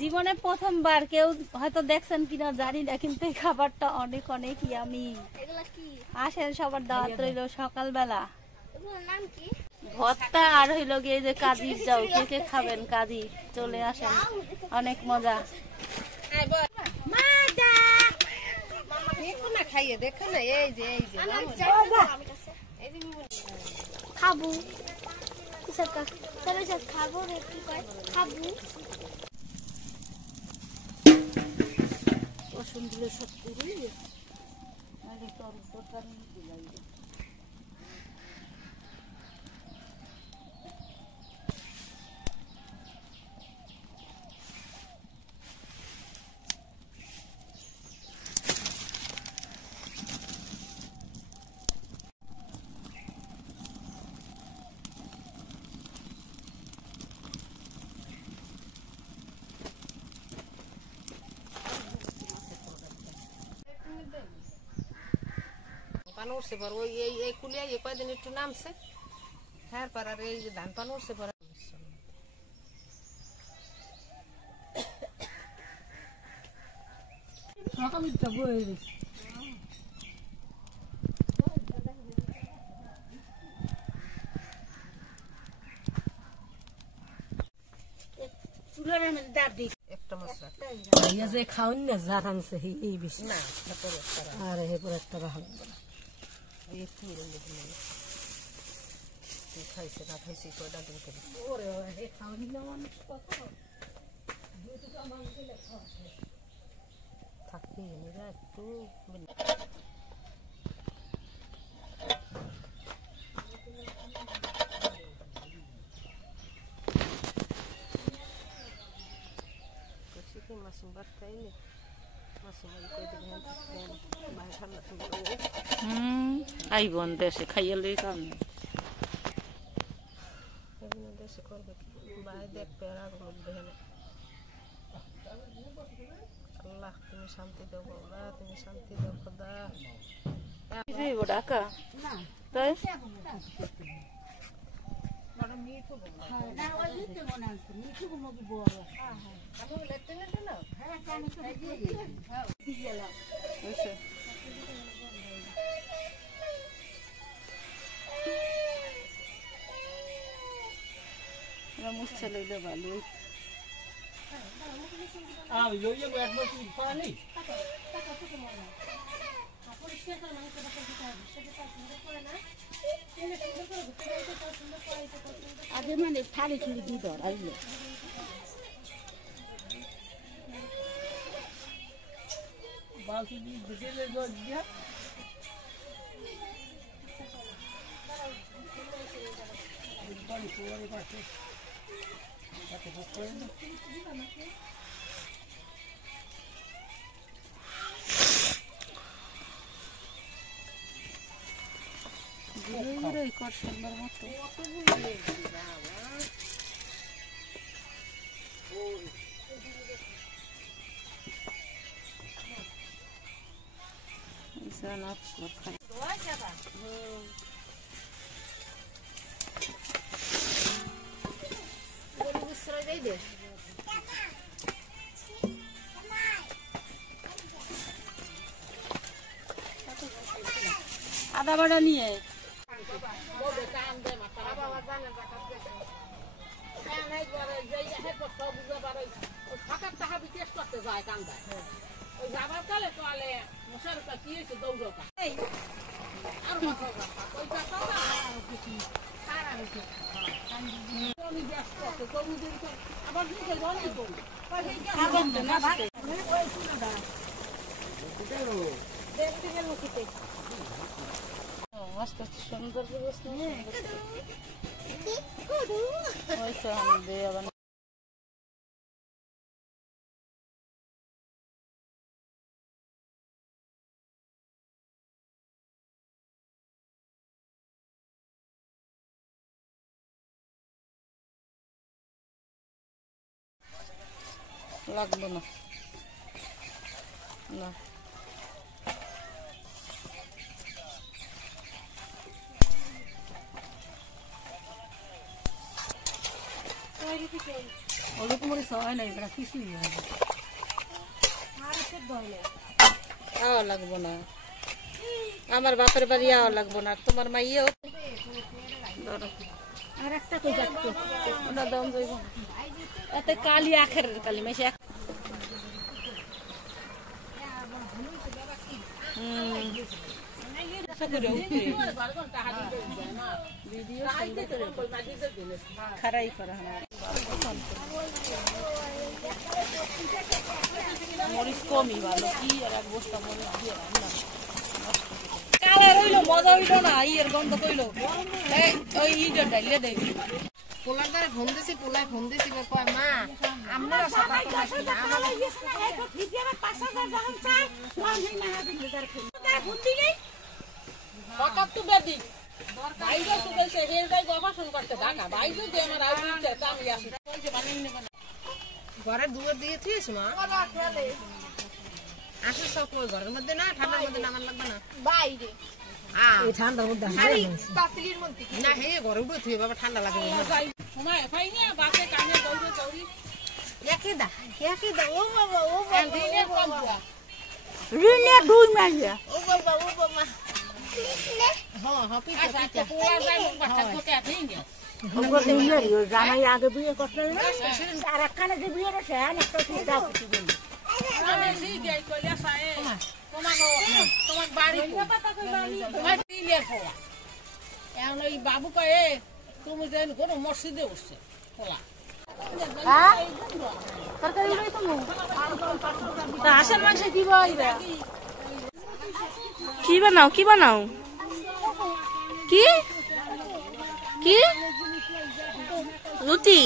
জীবনে প্রথমবার, কেউ হয়তো দেখছেন কিনা জানি না, কিন্তু এই খাবারটা অনেক অনেক ইয়ামি। আসেন, সবার দাওয়াত রইল সকালবেলা। ভর্তা আর হইল গিয়ে যে কাজির যাও, কে কে খাবেন কাজি চলে আসেন, অনেক মজা। খাবো খাবো খাবো রসুন দিলে সব পুরোই তরকারি দিলাই। পান উঠছে পর ওই এই কুলিয়া কয়দিন একটু নামছে, হ্যাঁ পর আর এই যে ধান পান উঠছে পর একটা মশলা খাওন না যার আনছে এই বেশি না আর এরপর একটা রাখা খাইছে না খাইছে কয়টা দিন করে থাকবি একটু মাসুম ভাত খাইলে আইবন দেশে খাইয়ালে কাম দেশে করবে ভাই দেখবে আল্লাহ তুমি শান্তি দেব, তুমি শান্তি দেব খোদা। ঢাকা তাই মুছে লইলে ভালো। আগে মানে থালি থুলি দিয়ে ধর আসলে করবার মতো আদা বাটা নিয়ে আস্তে আস্তে সুন্দর ব্যবস্থা লাগবে না না Why did you go? হলুদ মরিচ হয় না এবার কিছুই হয় না আওয়া লাগবো না, আমার বাপের বাড়ি আওয়া লাগবো না, তোমার মাইয়াও আর একটা কই যাচ্ছে ওটা দম যাইব এতে কালি আখের কালি মেশে খারাই করা মরিচ কমই ভালো, কি আর এক বস্তা মরিচ দিয়ে রান্না কালার হইলো মজা হইলো না, ইয়ের গন্ধ কইলো ওই ইটা ডাইলে দেয় পোলার দ্বারা ফোন দিছি, পোলায় ফোন দিছি কয় মা আপনারা সাদা পোলা কিনা আমার হঠাৎ তো বেদি ভাইজো তো বলছে হের ভাই অপারেশন করতে ঢাকা ভাইজো যে আমার আইতে আমি আসি কইছে বানিয়ে নেব না ঘরের দুয়ার দিয়ে থিয়েছ মা আসলে সব ওই ঘরের মধ্যে না, ঠান্ডার মধ্যে নামান লাগবে না বাইরে এই ঠান্ডার মধ্যে পাতিলির মধ্যে না হে ঘরে উঠে থুয়ে বাবা ঠান্ডা লাগবে সময় পাই না বাসে কানে দৌড়ে দৌড়ি একই দা ও বাবা দিনে কম বুয়া রিনে দুই মাইয়া ও বাবা হ্যাঁ হ্যাঁ পিঠা আচ্ছা আচ্ছা পোলা যাই মুখ বাচ্চা কোকে ভেঙে ওগো দিনের জামাই আগে বিয়ে করতে না আর একখানে যে বিয়ে রেখে একটা ঠিক দাও কিছু দিন আমি সেই গাই কইলা সায়ে তোমার বাড়ি তোমার দিনের পোলা এখন ওই বাবু কয়ে তুমি যেন কোনো মসজিদে উঠছে পোলা হাঁসের মাংস কি বইরা কি বানাও কি বানাও কি কি রুটি